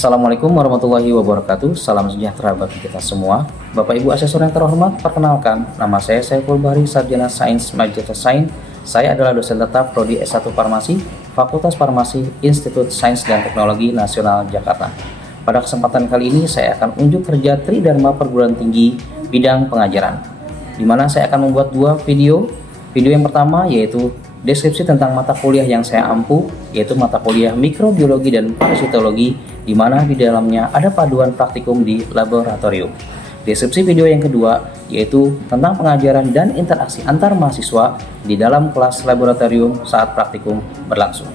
Assalamualaikum warahmatullahi wabarakatuh. Salam sejahtera bagi kita semua. Bapak Ibu asesor yang terhormat, perkenalkan, nama saya Saiful Bahri, Sarjana Sains Majeta Sains. Saya adalah dosen tetap Prodi S1 Farmasi, Fakultas Farmasi, Institut Sains dan Teknologi Nasional Jakarta. Pada kesempatan kali ini saya akan unjuk kerja Tridharma Perguruan Tinggi bidang pengajaran, di mana saya akan membuat dua video. Video yang pertama yaitu deskripsi tentang mata kuliah yang saya ampu, yaitu mata kuliah mikrobiologi dan parasitologi, di mana di dalamnya ada paduan praktikum di laboratorium. Deskripsi video yang kedua yaitu tentang pengajaran dan interaksi antar mahasiswa di dalam kelas laboratorium saat praktikum berlangsung.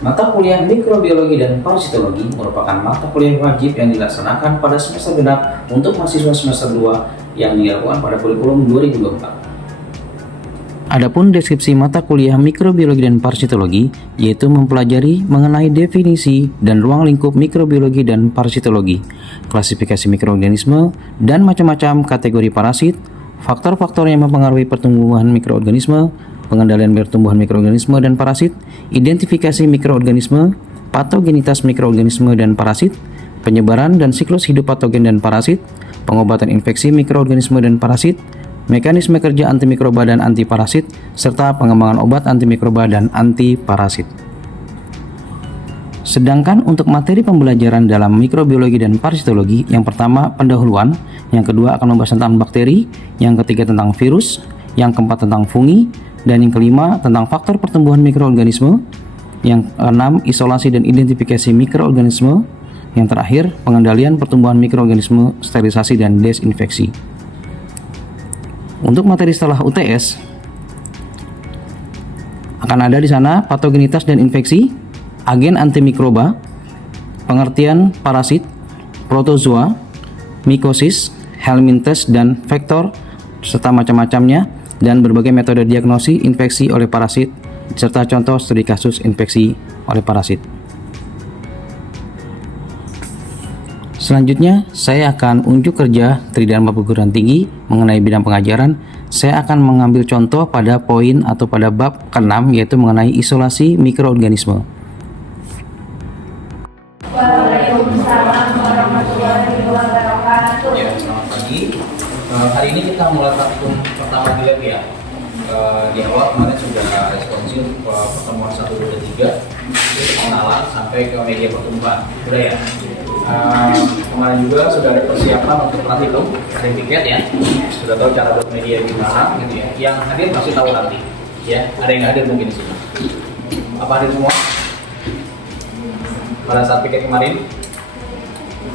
Mata kuliah mikrobiologi dan parasitologi merupakan mata kuliah wajib yang dilaksanakan pada semester genap untuk mahasiswa semester 2 yang dilakukan pada kurikulum 2024. Adapun deskripsi mata kuliah mikrobiologi dan parasitologi yaitu mempelajari mengenai definisi dan ruang lingkup mikrobiologi dan parasitologi, klasifikasi mikroorganisme dan macam-macam kategori parasit, faktor-faktor yang mempengaruhi pertumbuhan mikroorganisme, pengendalian pertumbuhan mikroorganisme dan parasit, identifikasi mikroorganisme, patogenitas mikroorganisme dan parasit, penyebaran dan siklus hidup patogen dan parasit, pengobatan infeksi mikroorganisme dan parasit, mekanisme kerja antimikroba dan antiparasit, serta pengembangan obat antimikroba dan antiparasit. Sedangkan untuk materi pembelajaran dalam mikrobiologi dan parasitologi, yang pertama pendahuluan, yang kedua akan membahas tentang bakteri, yang ketiga tentang virus, yang keempat tentang fungi, dan yang kelima tentang faktor pertumbuhan mikroorganisme, yang keenam isolasi dan identifikasi mikroorganisme, yang terakhir pengendalian pertumbuhan mikroorganisme, sterilisasi dan desinfeksi. Untuk materi setelah UTS akan ada di sana patogenitas dan infeksi, agen antimikroba, pengertian parasit, protozoa, mikosis, helminthes dan vektor serta macam-macamnya, dan berbagai metode diagnosis infeksi oleh parasit serta contoh studi kasus infeksi oleh parasit. Selanjutnya, saya akan unjuk kerja Tridharma Perguruan Tinggi mengenai bidang pengajaran. Saya akan mengambil contoh pada poin atau pada bab ke-6 yaitu mengenai isolasi mikroorganisme. Waalaikumsalam warahmatullahi wabarakatuh. Ya, selamat pagi. Hari ini kita mulai praktikum pertama di lab ya. Di awal kemarin sudah responsif pertemuan 1, 2, 3, pengenalan sampai ke media pertumbuhan. Sudah ya? Kemarin juga sudah ada persiapan untuk praktikum, ada tiket ya, sudah tahu cara buat media gimana gitu ya. Yang hadir pasti tahu nanti ya, ada yang hadir mungkin di sini. Apa hadir semua? Pada saat tiket kemarin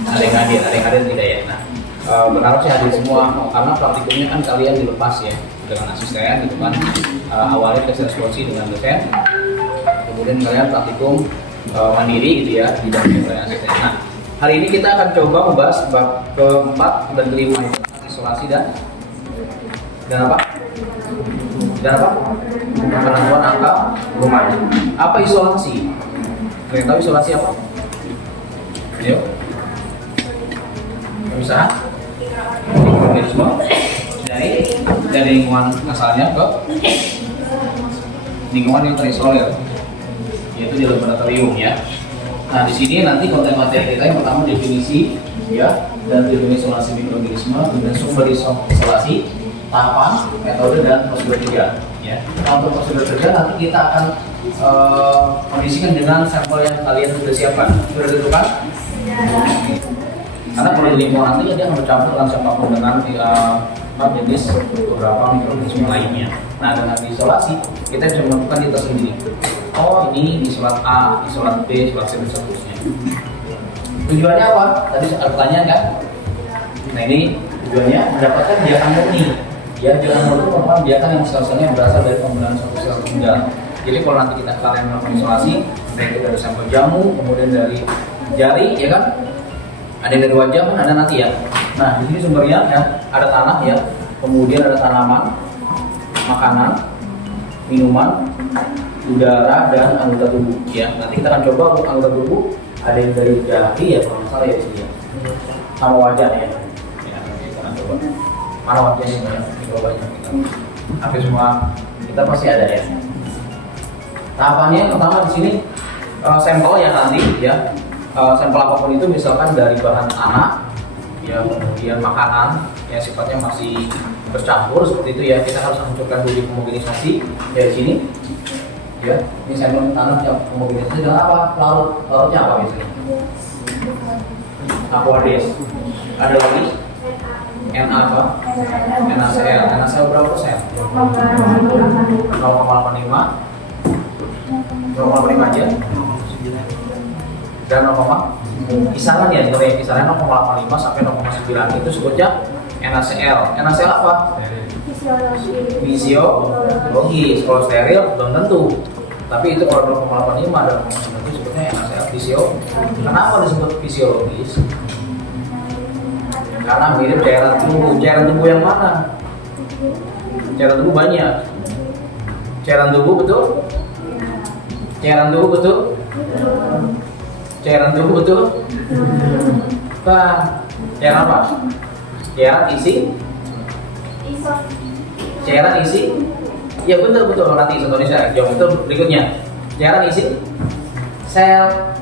ada yang hadir tidak ya. Nah, berharap sih hadir semua karena praktikumnya kan kalian dilepas ya dengan asisten gitu kan. Awalnya tes responsi dengan dosen, kemudian kalian praktikum mandiri gitu ya di dalam asisten. Nah, hari ini kita akan coba membahas bab ke-4 dan ke-5 isolasi dan apa? Penentuan angka rumah. Apa isolasi? Kalian tahu isolasi apa? Ayo. Bisa? Mikroorganisme dari lingkungan asalnya ke lingkungan yang terisolir, yaitu di laboratorium ya. Nah, di sini nanti konten materi kita yang pertama definisi ya, dan definisi isolasi mikroorganisme, dan sumber isolasi, tahapan, metode dan prosedur kerja ya. Nah, untuk prosedur kerja nanti kita akan kondisikan dengan sampel yang kalian sudah siapkan. Sudah ditentukan? Karena kalau di lingkungan nanti dia akan bercampur dengan siapapun dengan jenis beberapa mikroorganisme lainnya. Nah, dengan isolasi kita bisa melakukan itu sendiri. Oh, ini isolat A, isolat B, isolat C, dan seterusnya. Tujuannya apa? Tadi ada pertanyaan kan? Nah, ini tujuannya mendapatkan biakan murni. Ya, biakan murni merupakan biakan yang sel-selnya berasal dari penggunaan suatu sel tunggal. Jadi kalau nanti kalian melakukan isolasi, baik itu dari sampel jamu, kemudian dari jari, ya kan? Ada yang dari wajah, kan ada nanti ya. Nah, di sini sumbernya ya, ada tanah ya, kemudian ada tanaman, makanan, minuman, udara, dan anggota tubuh ya. Nanti kita akan coba untuk anggota tubuh, ada yang dari jari ya, kalau nggak salah ya di sini ya, sama wajah ya. Nanti kita akan coba mana wajahnya sebenarnya, coba kita hampir semua kita pasti ada ya. Tahapannya pertama di sini sampel ya nanti ya, sampel apapun itu, misalkan dari bahan tanah, ya kemudian makanan yang sifatnya masih bercampur seperti itu ya, kita harus hancurkan dulu homogenisasi dari sini. Ya, ini sampel tanah yang homogenisasi dengan apa? Larutnya apa biasanya? Aqueous. Ada lagi? Na apa? NaCl. NaCl berapa persen? 0,85. 0,85 aja. Dan 0, kisaran ya, kisaran 0,85 sampai 0,9 itu sebutnya NaCl. NaCl apa? Fisiologis. Kalau steril belum tentu. Tapi itu kalau 0,85 dan 0,9 itu sebutnya NaCl fisiologis. Kenapa disebut fisiologis? Karena mirip cairan tubuh. Cairan tubuh yang mana? Cairan tubuh banyak. Cairan tubuh betul? Cairan tubuh betul? Cairan tubuh betul? Bukan. Cairan apa? Cairan isi? Cairan isi? Ya betul nanti Indonesia jawab betul berikutnya. Cairan isi? Sel.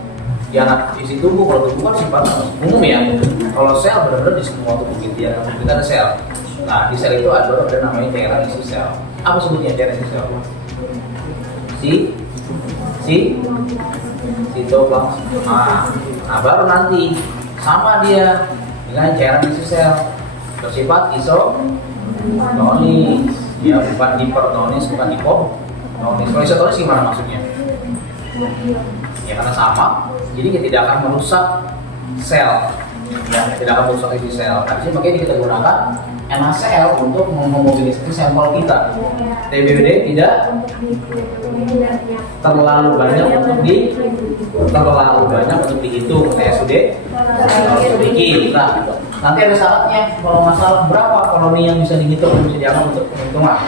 Ya, isi tubuh. Kalau tubuh kan sifatnya umum ya. Kalau sel benar-benar di semua tubuh kita ada sel. Nah, di sel itu ada namanya cairan isi sel. Apa sebutnya cairan isi sel? Sitoplasma. Nah, baru nanti sama dia dengan cairan isi sel bersifat isotonis. Ya, bukan hipertonis, bukan hipotonis. Kalau isotonis gimana maksudnya? Ya karena sama, jadi kita tidak akan merusak sel. Ya, tidak akan merusak isi sel. Nah, jadi makanya kita gunakan NaCl untuk memobilisasi sampel kita. TBWD tidak terlalu banyak untuk dihitung. TSUD sedikit. Nah, nanti ada syaratnya kalau masalah berapa koloni yang bisa dihitung, yang bisa dianggap untuk penghitungan.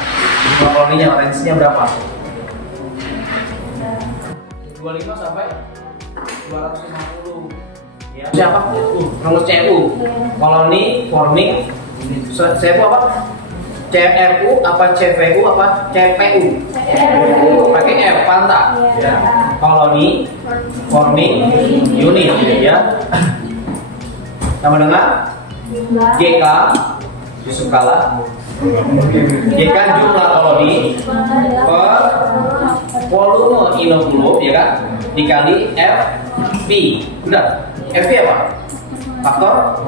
Jumlah koloninya, range-nya berapa? 25 sampai 250. Ya. Siapa? Rumus CFU. Koloni forming. CFU apa? CFU apa CFU apa CPU? Pakai F, panta. Ya. Koloni forming unit ya. Sama dengan GK Yusuf Kala. GK jumlah koloni per volume inokulum ya kan, dikali FP. Udah, FP apa? Faktor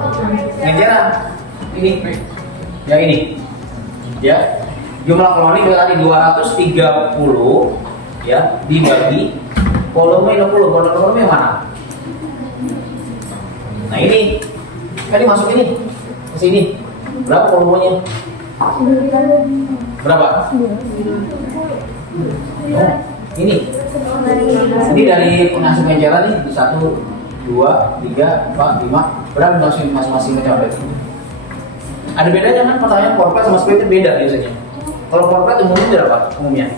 ngejaran ini ya, ini ya, jumlah koloni tadi 230 ya, dibagi volume inokulum. Volume yang mana? Nah ini masuk ini ke sini. Berapa volumenya? Berapa? Oh, ini dari pengasuh ngejaran nih 1, 2, 3, 4, 5. Berapa masing-masing mencapai? Ada bedanya kan, pertanyaan korpret sama split beda biasanya. Kalau korpret umumnya berapa? Umumnya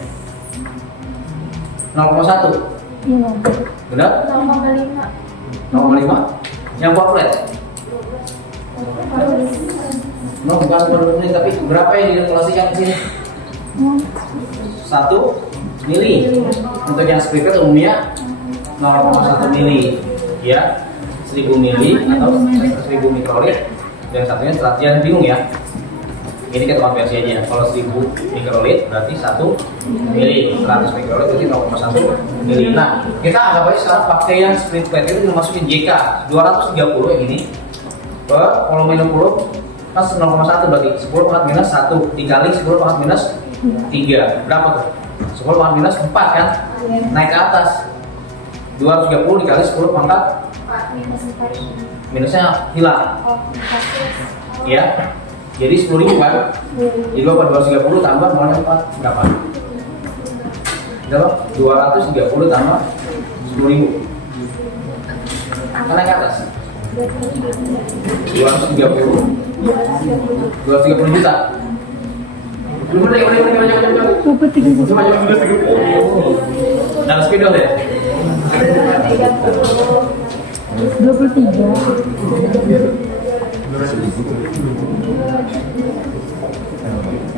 0,1. Benar? 0,5. Yang korpret? No, bukan per menit, tapi berapa yang dikalkulasikan di sini? 1 mili. Untuk yang splitter umumnya 0,1 mili, ya, 1000 mili atau 1000 mikrolit. Dan satunya jangan bingung ya. Ini kita konversi aja. Kalau 1000 mikrolit berarti 1 mili, 100 mikrolit berarti 0,1 mili. Nah, kita anggap aja sekarang pakai yang split plate itu dimasukin JK 230 yang ini per volume 60 pas 0,1 berarti 10 pangkat minus 1 dikali 10 pangkat minus 3. Berapa tuh? 10 pangkat minus 4 kan? Naik ke atas 230 dikali 10 pangkat minusnya hilang ya, jadi 10.000 kan? Jadi 230 tambah 0,4 berapa? Berapa? 230 tambah 10.000 kan naik ke atas 230 juta. Belum ada nah, spidol ya? 23.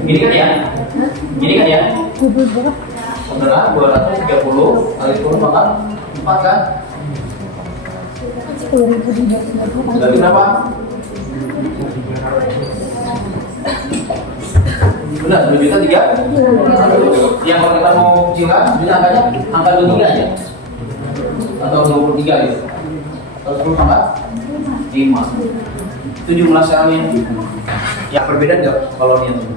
Gini kan ya? Beneran 230 kali 10 bakal 4 kan? Berarti berapa? Benar, 10 juta 3. Yang kalau kita mau kecilkan, jadi angkanya angka 23 aja. Atau 23 gitu. Atau 10 tambah 5. Itu jumlah selnya. Yang berbeda nggak kalau ini tuh?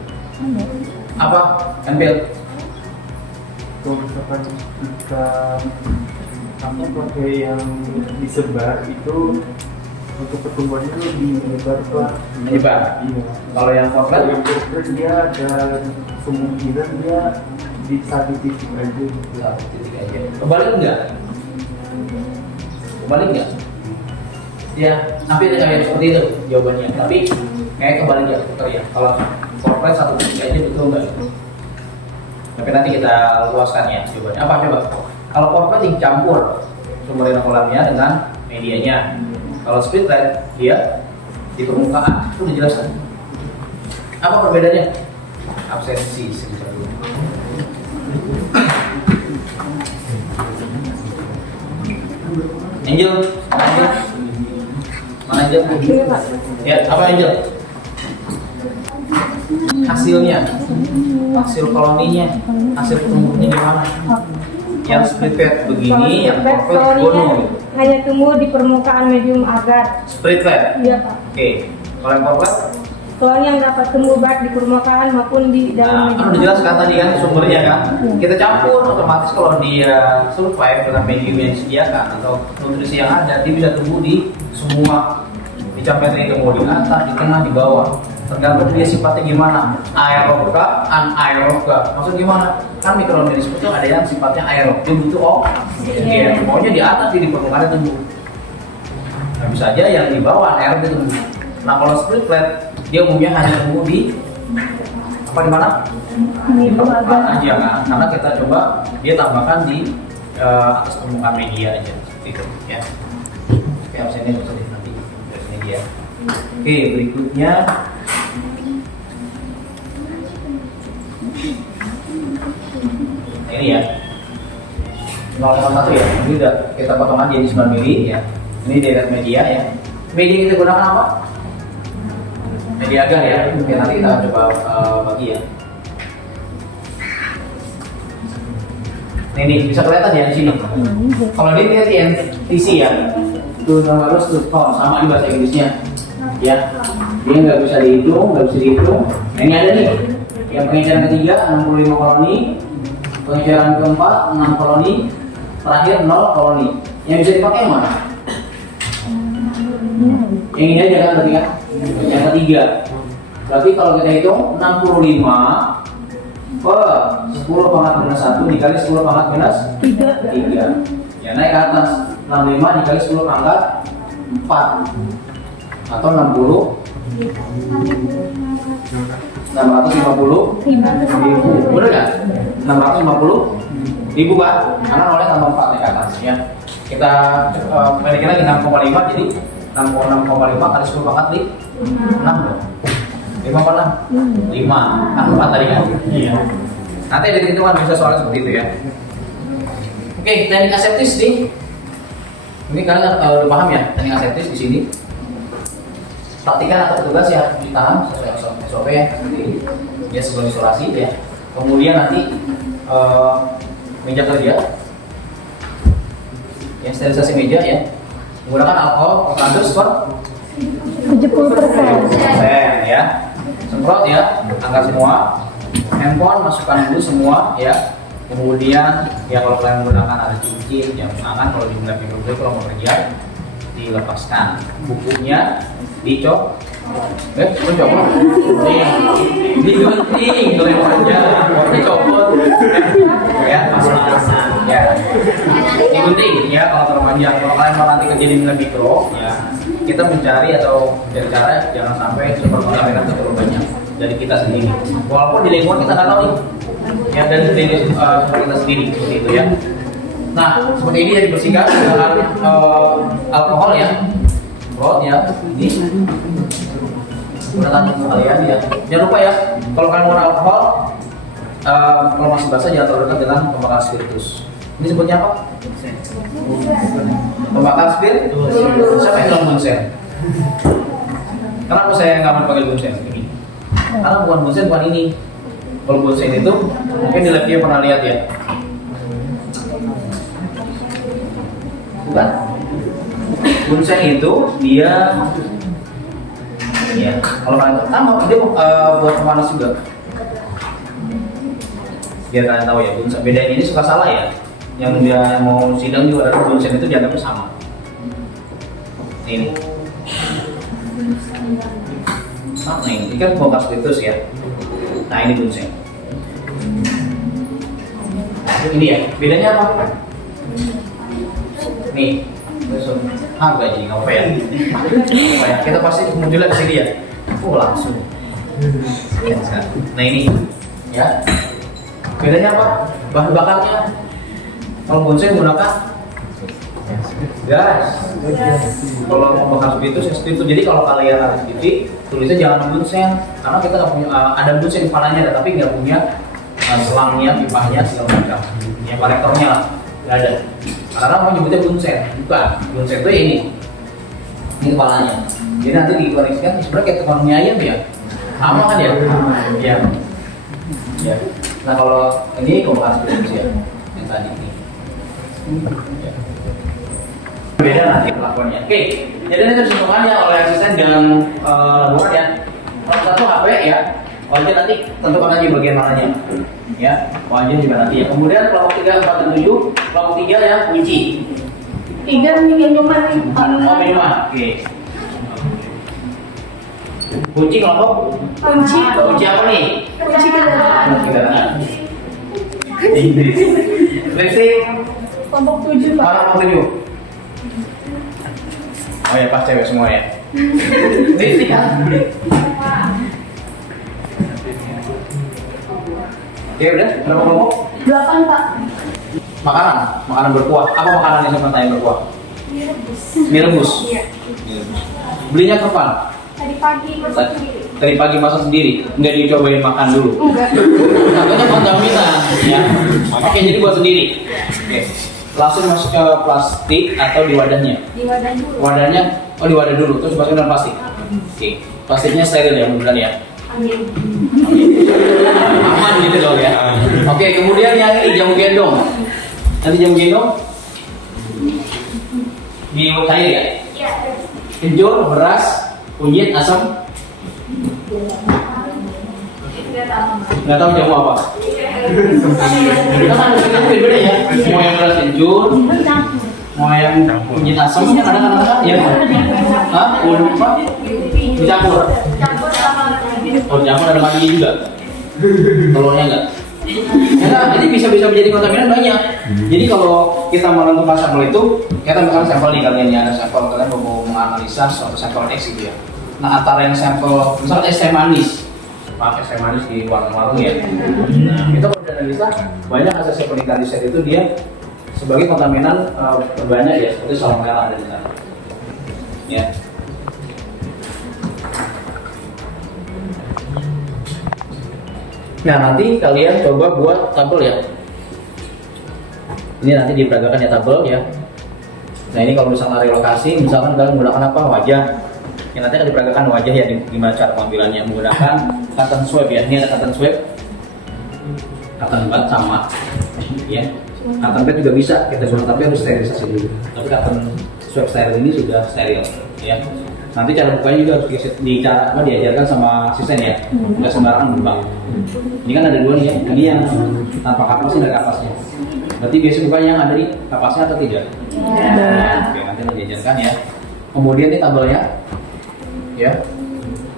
Apa? MPL? Kalau misalkan kita pakai yang disebar itu untuk pertumbuhannya itu lebih menyebar Pak. Menyebar. Iya. Kalau yang Kalau corporate? yang corporate dia ada kemungkinan dia di satu titik aja gitu. Satu titik aja. Kebalik nggak? Kebalik nggak? Ya, nanti ada kayak seperti itu jawabannya. Tapi kayak kebalik ya, putar ya. Kalau corporate satu titik aja betul nggak? Tapi nanti kita luaskan ya jawabannya. Apa coba? Kalau corporate dicampur sumber daya kolamnya dengan medianya. Kalau split rate dia di permukaan itu dijelaskan. Apa perbedaannya? Absensi sekitar dulu. Angel, mana Angel? Ya, apa Angel? Hasilnya, hasil koloninya, hasil tumbuhnya gimana? Yang split rate begini, yang corporate gunung. Hanya tumbuh di permukaan medium agar. Split rate. Iya Pak. Oke, kalau yang corporate? Koloni yang dapat tumbuh baik di permukaan maupun di Nah, dalam kan udah jelas kan tadi kan sumbernya kan. Kita campur otomatis kalau dia survive dengan medium yang disediakan atau nutrisi yang ada, dia bisa tumbuh di semua. Dicampur itu mau di atas, di tengah, di bawah. Tergantung dia sifatnya gimana. Aerob kah, anaerob kah? Maksud gimana? Kan mikroorganisme itu ada yang sifatnya aerob, dia butuh oksigen. Maunya di atas, dia di permukaan tumbuh. Nah, bisa aja yang di bawah aerob dia tumbuh. Nah, kalau split plate dia umumnya hanya tumbuh di apa di mana? Di permukaan aja kan, karena kita coba dia tambahkan di atas permukaan media aja seperti itu ya. Oke, absennya bisa nanti dari media. Oke, berikutnya ini ya 0,1 ya, ini udah kita potong aja di 9 mili ya. Ini dari media ya. Media kita gunakan apa? Media agar ya. Oke, nanti kita akan coba bagi ya. Ini bisa kelihatan ya di sini. Kalau ini lihat di NTC ya, itu nomor tuh sama di bahasa Inggrisnya. Ya, dia nggak bisa dihitung, nggak bisa dihitung. Nah, ini ada nih, yang pengejaran ketiga 65 koloni, pengejaran keempat 6 koloni, terakhir 0 koloni. Yang bisa dipakai yang mana? Yang ini aja kan berarti kan? Yang ketiga. Berarti kalau kita hitung 65 per 10 pangkat minus 1 dikali 10 pangkat minus 3. Ya naik ke atas. 65 dikali 10 pangkat 4 atau 60 650 ribu. Bener kan? 650 ribu kan? Karena nolnya tambah 4 naik ke atas ya. Kita balikin lagi 6,5 jadi 6,5 kali 10 pangkat 6 dong. 5 apa 6? 5 kan 4 tadi kan? Iya. Nanti ada hitungan bisa soalnya seperti itu ya. Oke, teknik aseptis nih. Ini kalian udah paham ya teknik aseptis di sini. Praktikan atau tugas ya ditahan sesuai SOP ya. Jadi dia sebelum isolasi ya. Kemudian nanti meja kerja, ya sterilisasi meja ya. Menggunakan alkohol 70%. ya. Semprot ya, angkat semua. Handphone masukkan dulu semua ya. Kemudian ya kalau kalian menggunakan ada cincin, jam tangan kalau di bulan minggu kalau mau kerja dilepaskan. Bukunya dicop, dicopot, digunting, kalau aja, dicopot, ya, ya, digunting ya kalau terlalu panjang. Kalau kalian mau nanti kerja di mikro, ya kita mencari atau mencari cara jangan sampai sumber kontaminasi terlalu banyak dari kita sendiri. Walaupun di lingkungan kita nggak tahu nih, ya dari sumber kita sendiri seperti itu ya. Nah seperti ini ya dibersihkan dengan alkohol ya. Ya, ini gunakan kalian ya. Jangan lupa ya, kalau kalian menggunakan alkohol, kalau masih basah jangan terlalu dekat dengan pembakaran spiritus. Ini sebutnya apa? Pembakar spir? Siapa yang bilang bunsen? Kenapa saya nggak mau pakai bunsen? Ini. Karena bukan bunsen, bukan ini. Kalau bunsen itu, mungkin di lab dia pernah lihat ya. Bukan. Bunsen itu dia, ya, kalau kalian sama dia buat pemanas juga. Biar kalian tahu ya, bunsen bedain ini suka salah ya. Yang dia mau sidang juga ada bunsen itu dianggapnya sama. Ini. Nah ini kan bongkar spiritus ya. Nah ini bunsen. Ini ya, bedanya apa? Nih, agak jadi ngapa ya? Kita pasti munculnya di sini ya. Oh langsung. Nah ini, ya. Bedanya apa? Bahan bakarnya. Kalau bunsen menggunakan gas. Kalau mau bakar spiritus, ya spiritus. Jadi kalau kalian ada titik, tulisnya jangan bunsen, karena kita nggak punya. Ada bunsen di panahnya, tapi nggak punya selangnya, pipanya segala macam. Yang konektornya lah, nggak ada. Karena mau nyebutnya bunsen, bukan. Bunsen itu ini kepalanya. Jadi nanti dikoneksikan sebenarnya kayak tukang mie ayam ya, sama kan ya? Ya. Ya. Nah kalau ini bakar spiritus ya, yang tadi ini. Ya. Beda nanti pelakuannya. Oke, jadi ini kesimpulannya oleh asisten dan bukan ya. Kalau satu HP ya, wajah nanti tentukan aja bagian mananya. Ya, wajah juga nanti ya. Kemudian kelompok 3, 4, dan 7, kelompok 3 ya kunci. 3 minuman. Oh minuman, oke. Kunci kelompok? Kunci apa nih? Kunci kendaraan. Kunci kendaraan. Inggris. Listrik? Kelompok 7 Pak. Mana kelompok 7? Oh ya pas cewek semua ya. Listrik kan? Oke udah, berapa kelompok? 8 Pak. Makanan berkuah. Apa makanan yang sama yang berkuah? Mie rebus. Iya. Belinya kapan? Tadi pagi masak sendiri. Tadi pagi masak sendiri, nggak dicobain makan dulu. Enggak. Makanya kontaminan, ya. Oke, jadi buat sendiri. Oke. Langsung masuk ke plastik atau di wadahnya? Di wadah dulu. Wadahnya, di wadah dulu, terus masukin dalam plastik. Oke. Plastiknya steril ya, mudah-mudahan ya. Amin. Aman gitu dong ya. Oke, kemudian yang ini jamu gendong. Nanti jamu gendong di cair ya? Iya. Kencur, beras, kunyit, asam. Nggak tahu jamu apa. Kita kan beda ya. Mau yang beras kencur, mau yang kunyit asam, kadang-kadang ya. Hah? Apa? Dicampur. Oh, dicampur ada mandi juga. Telurnya enggak. Ya, jadi bisa menjadi kontaminan banyak. Jadi kalau kita menentukan sampel itu, kita ambil sampel nih kalian ya, ada sampel kalian mau menganalisa suatu sampel X gitu ya. Nah antara yang sampel, misalnya es teh manis, pakai es teh manis di warung-warung ya. Nah itu kalau dianalisa banyak hasil sampel dianalisa itu dia sebagai kontaminan banyak ya, seperti salmonella ada di sana. Ya. Nah nanti kalian coba buat tabel ya. Ini nanti diperagakan ya tabel ya. Nah ini kalau misalnya relokasi, misalkan kalian menggunakan apa wajah, yang nanti akan diperagakan wajah ya. Gimana cara pengambilannya? Menggunakan cotton swab ya. Ini ada cotton swab, cotton bud sama, ya. Cotton bud juga bisa kita gunakan tapi harus sterilisasi dulu. Tapi cotton swab steril ini sudah steril, ya. Nanti cara bukanya juga harus diajarkan sama asisten ya, nggak sembarangan buka. Ini kan ada dua nih ya, ini yang tanpa kapas, ini ada kapasnya. Berarti biasa bukanya yang ada di kapasnya atau tidak? Oke, nanti diajarkan ya. Kemudian ini tabelnya, ya.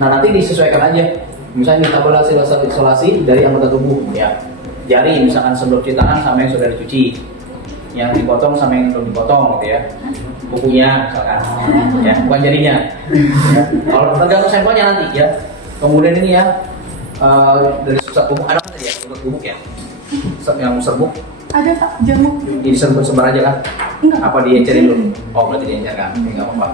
Nah nanti disesuaikan aja. Misalnya tabel hasil isolasi dari anggota tubuh, ya. Jari misalkan sebelum cuci tangan sama yang sudah dicuci, yang dipotong sama yang belum dipotong, gitu ya. Bukunya misalkan, ya, bukan jarinya. Ya. Kalau tergantung sampelnya nanti ya. Kemudian ini ya dari pusat bubuk ada apa tadi ya? Pusat bubuk ya. Yang serbuk. Ada Pak jamu. Ini sebar aja kan? Enggak. Apa diencerin dulu? Oh berarti diencerkan. Oke nggak apa-apa.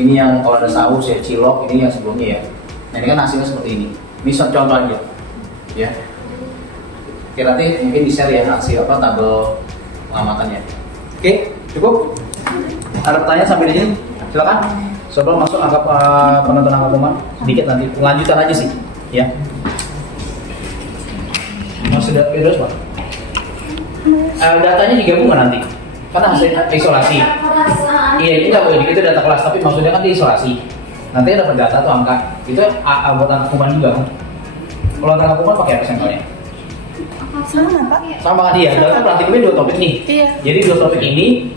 Ini yang kalau ada saus ya cilok, ini yang sebelumnya ya. Nah ini kan hasilnya seperti ini. Ini contoh aja. Ya. Oke nanti mungkin di share ya hasil apa tabel pengamatannya. Oke, cukup. Ada pertanyaan sampai di sini? Silakan. Sebelum masuk angka penentuan angka kuman, sedikit nanti lanjutan aja sih, ya. Masih ada terus Pak? Datanya digabung nggak nanti? Karena hasil isolasi. Iya, ini nggak boleh itu data kelas, tapi maksudnya kan diisolasi. Nanti dapat data tuh angka, itu buat angka kuman juga kan? Kalau angka kuman pakai apa sampelnya? Sama Pak? Sama kan dia, berarti praktikumnya 2 topik nih. Iya. Jadi 2 topik ini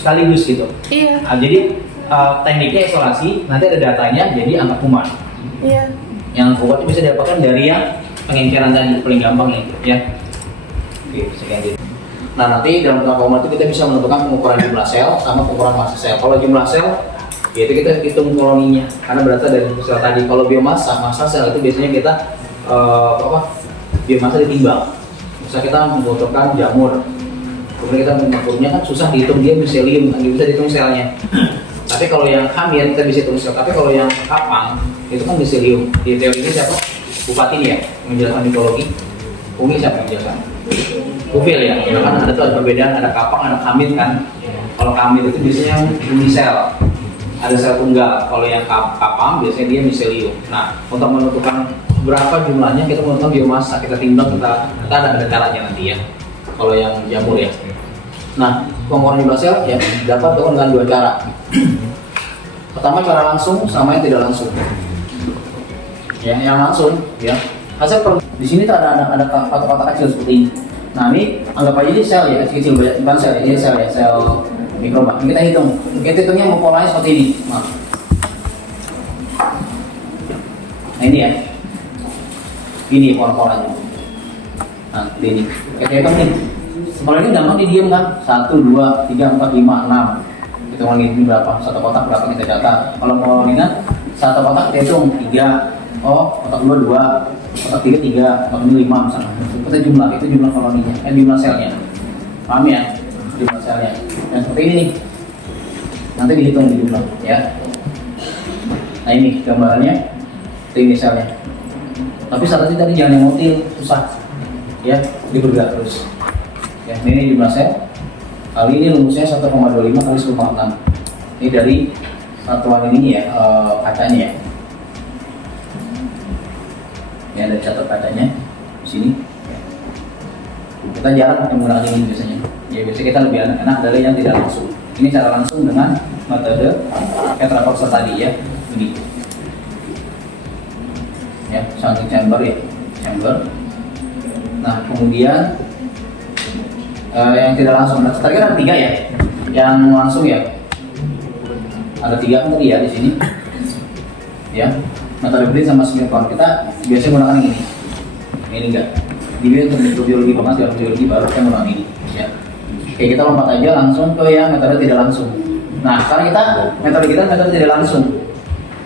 sekaligus gitu. Iya. Nah, jadi tekniknya isolasi, nanti ada datanya jadi angka kuman. Iya. Yang kuman itu bisa didapatkan dari yang pengenceran tadi, paling gampang nih, ya. Oke, sekian dulu. Nah, nanti dalam angka kuman itu kita bisa menentukan pengukuran jumlah sel sama pengukuran massa sel. Kalau jumlah sel, ya itu kita hitung koloninya, karena berasal dari sel tadi. Kalau biomassa, massa sel itu biasanya kita biomassa ditimbang. Misal kita membutuhkan jamur, kemudian kita mengukurnya kan susah dihitung, dia miselium, kan bisa dihitung selnya. Tapi kalau yang hamil kita bisa hitung sel. Tapi kalau yang kapang itu kan miselium. Di teori ini siapa? Bupati ini ya, menjelaskan mikologi. Umi siapa yang menjelaskan? Ufil ya. Kan ada tuh ada perbedaan, ada kapang, ada kamit kan. Kalau kamit itu biasanya unisel, ada sel tunggal. Kalau yang kapang biasanya dia miselium. Nah, untuk menentukan berapa jumlahnya kita menentukan biomassa, kita timbang, kita ada caranya nanti ya. Kalau yang jamur ya. Nah, pengukuran jumlah sel ya dapat dilakukan dengan 2 cara. Pertama cara langsung sama yang tidak langsung. Yang langsung ya. Hasil di sini tuh ada kotak-kotak kecil seperti ini. Nah, ini anggap aja ini sel ya, kecil bukan sel, ini sel ya, sel mikroba. Kita hitung. Kita hitungnya mau polanya seperti ini. Nah, ini ya. Ini pola-polanya. Nah, ini. Kita hitung nih. Kalau ini gampang didiam kan? 1, 2, 3, 4, 5, 6. Kita mau ngitung berapa? Satu kotak berapa kita catat. Kalau mau ingat, satu kotak kita hitung 3. Oh, kotak 2, 2. Kotak 3, 3. Kotak ini 5 misalnya. Kita jumlah, itu jumlah koloninya. Jumlah selnya. Paham ya? Jumlah selnya. Dan seperti ini nih. Nanti dihitung di jumlah ya. Nah, ini gambarannya. Ini selnya. Tapi syaratnya tadi jangan yang motil, susah. Ya, dia bergerak terus. Ya, ini jumlah sel. Kali ini rumusnya 1,25 kali 10,6. Ini dari satuan ini ya, kacanya ya. Ini ada catat kacanya di sini. Kita jarang pakai menggunakan ini biasanya. Ya, biasanya kita lebih enak dari yang tidak langsung. Ini cara langsung dengan metode Ketrakorser tadi ya. Ini. Ya, sampling chamber ya, chamber. Nah, kemudian yang tidak langsung, nah, tadi kan ada 3 ya, yang langsung ya, ada 3 kan tadi ya di sini, ya. Metode Blin sama Smithorn kita biasanya menggunakan ini enggak. Dia untuk mikrobiologi banget, dalam biologi baru kita menggunakan ini, ya. Oke, kita lompat aja langsung ke yang metode tidak langsung. Nah, sekarang metode kita metode tidak langsung.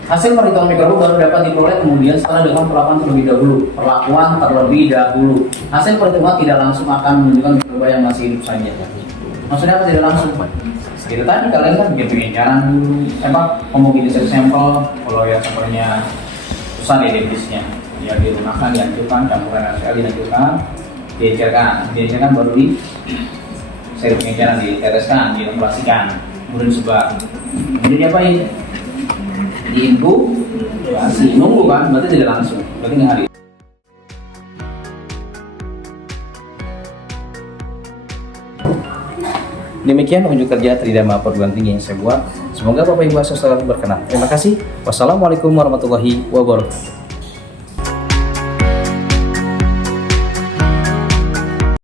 Hasil perhitungan mikroba baru dapat diperoleh kemudian setelah dilakukan perlakuan terlebih dahulu. Hasil perhitungan tidak langsung akan menunjukkan mikroba yang masih hidup saja. Maksudnya apa tidak langsung? Itu tadi kalian kan bikin pengejaran dulu, homogenisasi sampel. Kalau ya sampelnya susah dideteksinya, ya dilunakan, dihancurkan, campuran RCL dihancurkan, diencerkan baru di seri pengejaran, diteteskan, dioperasikan, kemudian disebar. Kemudian diapain? Diinkubasi, nunggu kan, berarti tidak langsung, berarti nggak hari. Demikian unjuk kerja Tridharma Perguruan Tinggi yang saya buat. Semoga Bapak Ibu selalu berkenan. Terima kasih. Wassalamualaikum warahmatullahi wabarakatuh.